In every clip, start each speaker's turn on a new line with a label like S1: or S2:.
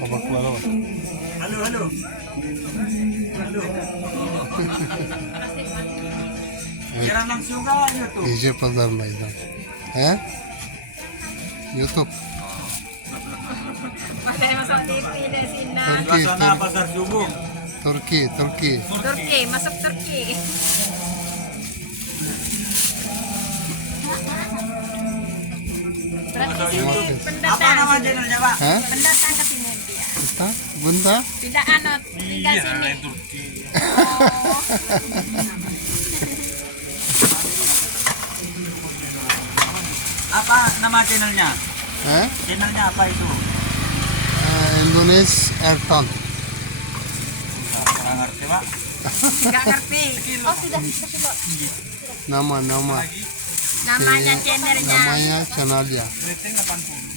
S1: Tabaklara bak.
S2: Siaran langsung kan YouTube.
S1: Gece pazarındayız. He? YouTube.
S3: Pakai masuk TV deh sini.
S1: Turki, Tur-
S2: pasar subuh.
S1: Turki, Turki.
S3: Turki, masuk Turki. Berarti sini
S1: Maafin.
S2: Apa
S3: pendatang.
S2: nama channelnya, Pak?
S1: He?
S3: Pendatang ke sini dia.
S1: Kita, bunda.
S3: Tidak anut, tinggal sini.
S2: Apa nama channelnya?
S1: He?
S2: Channelnya apa itu?
S1: Ee, Endonez Ertan.
S2: Kurang ngerti, Pak.
S3: Enggak ngerti. Oh, sudah, sudah.
S1: Nama, nama.
S3: Namanya
S1: Ee,
S3: channelnya
S1: Namanya Chanalya.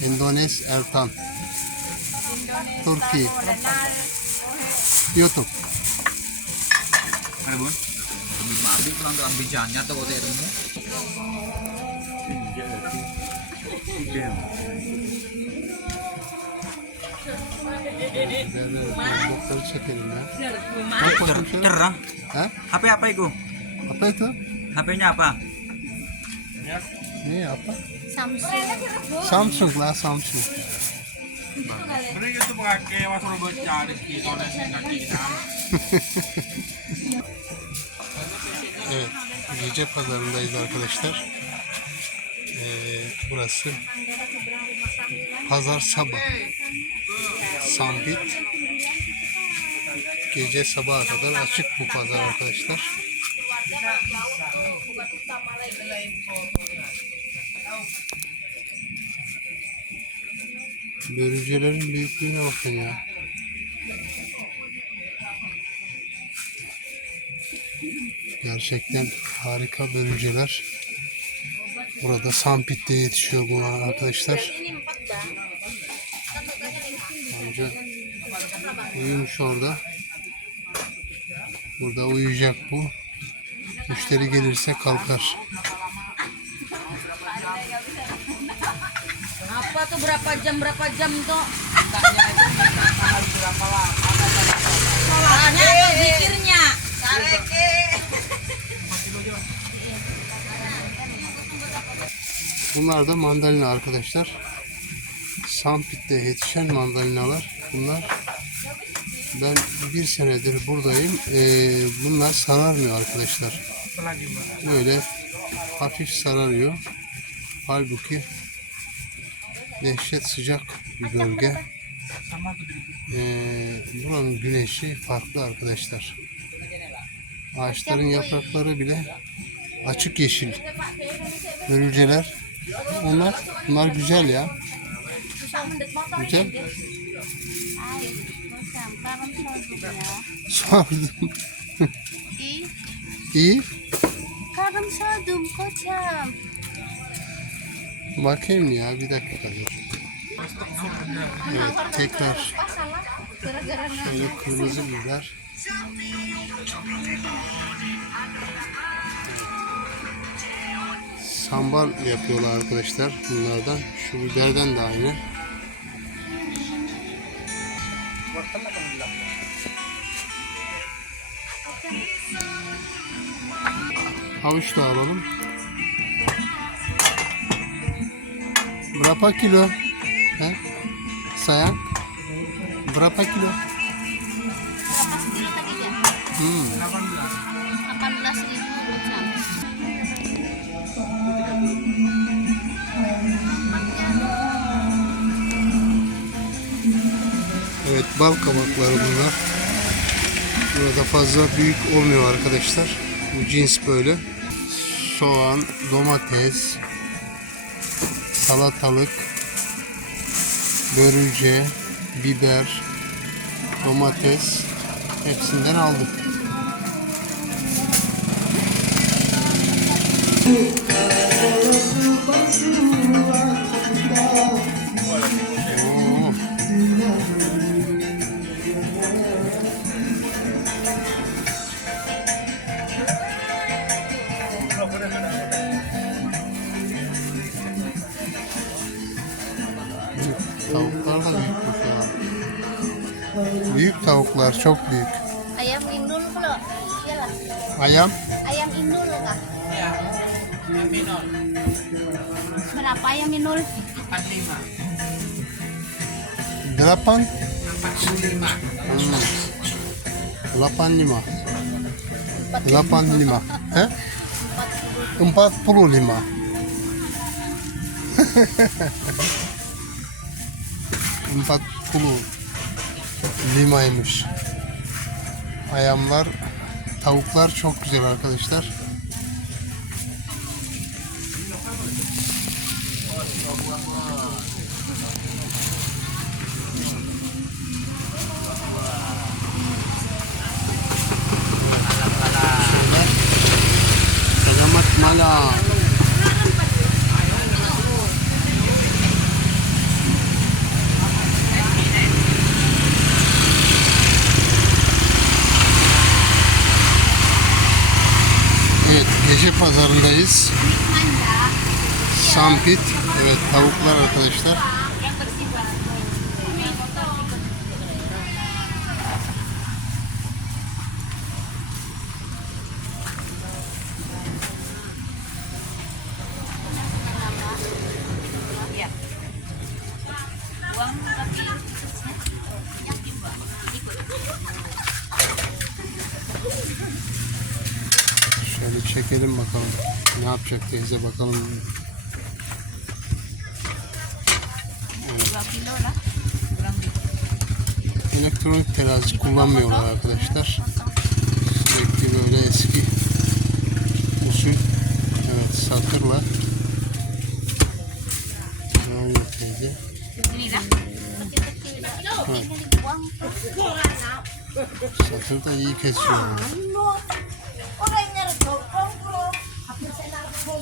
S1: Endonez Ertan.
S3: Indonesia
S1: Turki.
S3: Renal.
S1: YouTube.
S2: Mana, Bun?
S4: Mabik lang ang bidyanya to hotel mo.
S1: Doktor çekelim ya.
S2: Cer, cerah.
S1: He?
S2: HP apa itu?
S1: Apa itu?
S2: HP-nya apa?
S1: Ne apa?
S3: Samsung.
S1: Samsung lah Samsung.
S2: Ini itu pakai mas robot cari kita
S1: Evet, gece pazarındayız arkadaşlar. Burası Pazar Sabah. Sambit. Gece sabaha kadar açık bu pazar arkadaşlar. Börülcelerin büyüklüğüne bakın ya. Gerçekten harika börülceler. Burada Sampit'te yetişiyor bunlar arkadaşlar. Amca uyumuş orada. Burada uyuyacak bu. Müşteri gelirse kalkar.
S3: Apa tuh berapa jam berapa jam tuh? Soalnya zikirnya?
S1: Bunlar da mandalina arkadaşlar. Sampit'te yetişen mandalinalar. Bunlar ben bir senedir buradayım. Ee, bunlar sararmıyor arkadaşlar. Böyle hafif sararıyor. Halbuki dehşet sıcak bir bölge. Ee, buranın güneşi farklı arkadaşlar. Ağaçların yaprakları bile açık yeşil. Börülceler. Onlar, bunlar güzel ya. Güzel. Sordum.
S3: Ih,
S1: İyi.
S3: karım sordum koçum.
S1: Bakayım ya bir dakika. Evet tekrar şöyle kırmızı biber. Sambal yapıyorlar arkadaşlar bunlardan. Şu biberden de aynı. Havuç da alalım. Berapa kilo? Hah? Sayang? Berapa kilo? Hmm. Bal kabakları bunlar. Burada fazla büyük olmuyor arkadaşlar. Bu cins böyle. Soğan, domates, salatalık, börülce, biber, domates hepsinden aldık. Tavuklar çok büyük.
S3: Ayam indul pula. Iyalah.
S1: Ayam
S3: Ayam indul kah? Berapa ayam indul?
S1: delapan. Hmm. Delapan lima. Delapan lima. He? Empat puluh lima. Empat puluh limaymış. Ayamlar, tavuklar çok güzel arkadaşlar. Selamat malam. Evet, gece pazarındayız. Sampit. Evet, tavuklar arkadaşlar. Şöyle çekelim bakalım. Ne yapacak teyze bakalım. Elektronik terazi kullanmıyorlar arkadaşlar. Sürekli böyle eski usul evet satırla. Ne oluyor teyze? Evet. Satır da iyi kesiyor.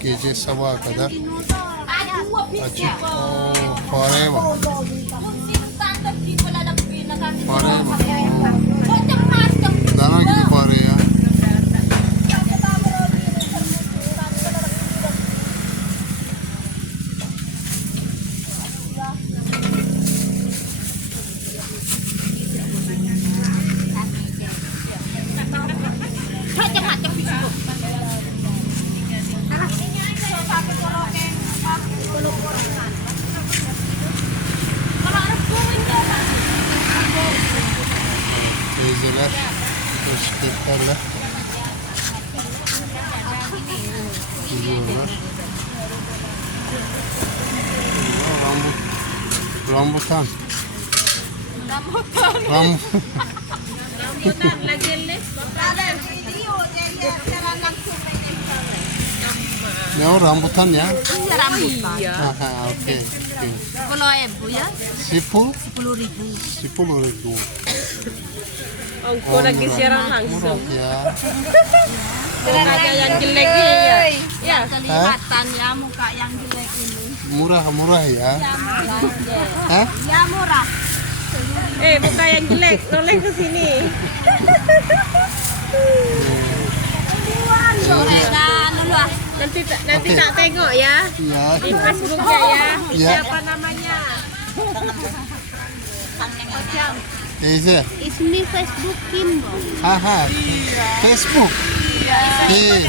S1: Gece sabaha kadar açık. Oo, fareye bak. Teyzeler bisikletlerle gidiyorlar. Burada Rambut, rambutan. Rambutan. ne o rambutan ya?
S3: Rambutan.
S1: Aha, oke. oke.
S3: Sepuluh ribu ya.
S1: Sipul,
S3: Sepuluh ribu.
S1: sipul ribu.
S5: Aku lagi siaran langsung.
S1: Murah ya.
S5: Mukanya yang jelek ya. Ya.
S3: Kelihatan ya muka yang jelek ini.
S1: Murah murah ya. Hah?
S3: Ya murah.
S5: Eh, muka yang jelek, noleh ke sini.
S3: Gorengan dulu ah.
S5: Nanti nanti
S1: Oke.
S5: tak tengok ya
S1: Ya.
S5: di Facebooknya ya.
S1: Ya.
S5: Siapa namanya?
S1: Teyze.
S3: Ismi Facebook Kimbo.
S1: Aha. Facebook. Di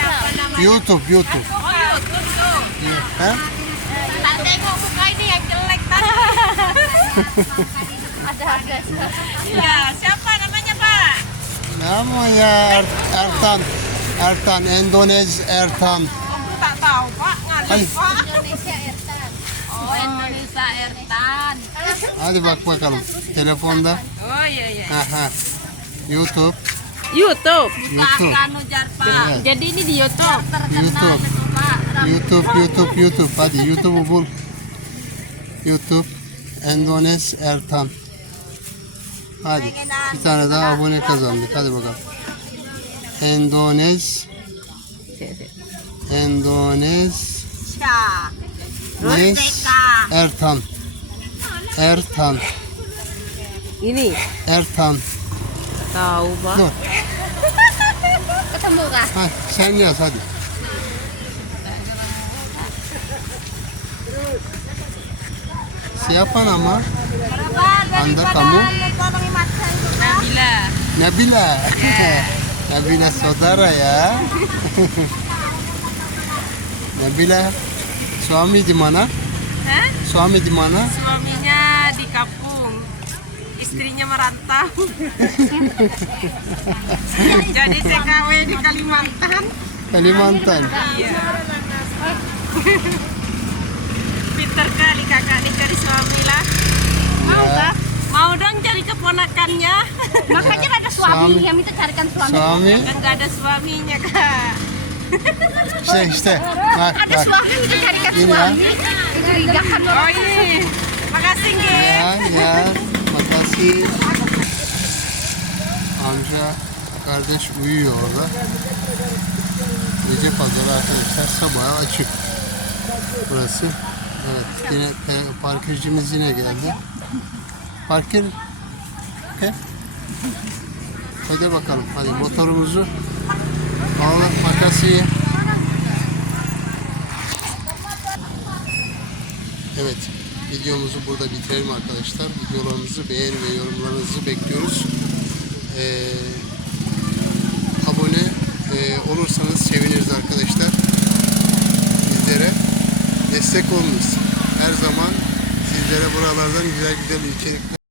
S1: YouTube, YouTube. Iya, Hah?
S3: Tak tengok muka ini yang jelek tadi. Ada ada.
S5: Ya, siapa namanya Pak?
S1: Namanya Er- Ertan. Ertan, Endonez Ertan.
S5: Tak tahu Pak,
S1: Ay,
S3: Indonesia Ertan. Oh Indonesia Ertan.
S1: hadi bak bakalım. Telefonda.
S5: Oh iya iya.
S1: Aha. YouTube.
S5: YouTube.
S1: YouTube. Evet.
S5: Jadi ini di YouTube.
S1: YouTube.
S3: Pak.
S1: YouTube, YouTube, YouTube. Hadi YouTube'u bul. YouTube. Endonez Ertan. Hadi bir tane daha abone kazandık. Hadi bakalım. Endonez Endonez Nes Ertan Ertan
S5: Ini.
S1: Ertan
S5: Tahu ba?
S1: Dur.
S3: Ketemu kah?
S1: Ha, sen yaz hadi. Siapa nama? Anda kamu?
S5: Nabila.
S1: Nabila. Nabila saudara ya. Nabila, suami di mana?
S5: Hah?
S1: Suami di mana?
S5: Suaminya di kampung. Istrinya merantau. Jadi TKW di Kalimantan.
S1: Kalimantan.
S5: Iya. Pinter kali kakak nih cari suami lah. Mau
S1: Ya.
S5: kah? Mau dong cari keponakannya.
S3: Makanya ada
S1: Suami.
S3: suami yang minta carikan suami.
S1: Suami.
S5: Kan nggak ada suaminya kak.
S1: İşte işte. Bak
S3: Ada
S1: bak. Ini ya.
S5: Oh. Makasih.
S1: Ya ya. Makasih. Amca kardeş uyuyor orada. Gece pazarı arkadaşlar sabah açık. Burası. Evet yine parkırcımız yine geldi. Parkır. Okay. Hadi bakalım. Hadi motorumuzu alalım makası. Evet. Videomuzu burada bitirelim arkadaşlar. Videolarınızı beğeni ve yorumlarınızı bekliyoruz. Ee, abone e, olursanız seviniriz arkadaşlar. Bizlere destek olunuz. Her zaman sizlere buralardan güzel güzel içerikler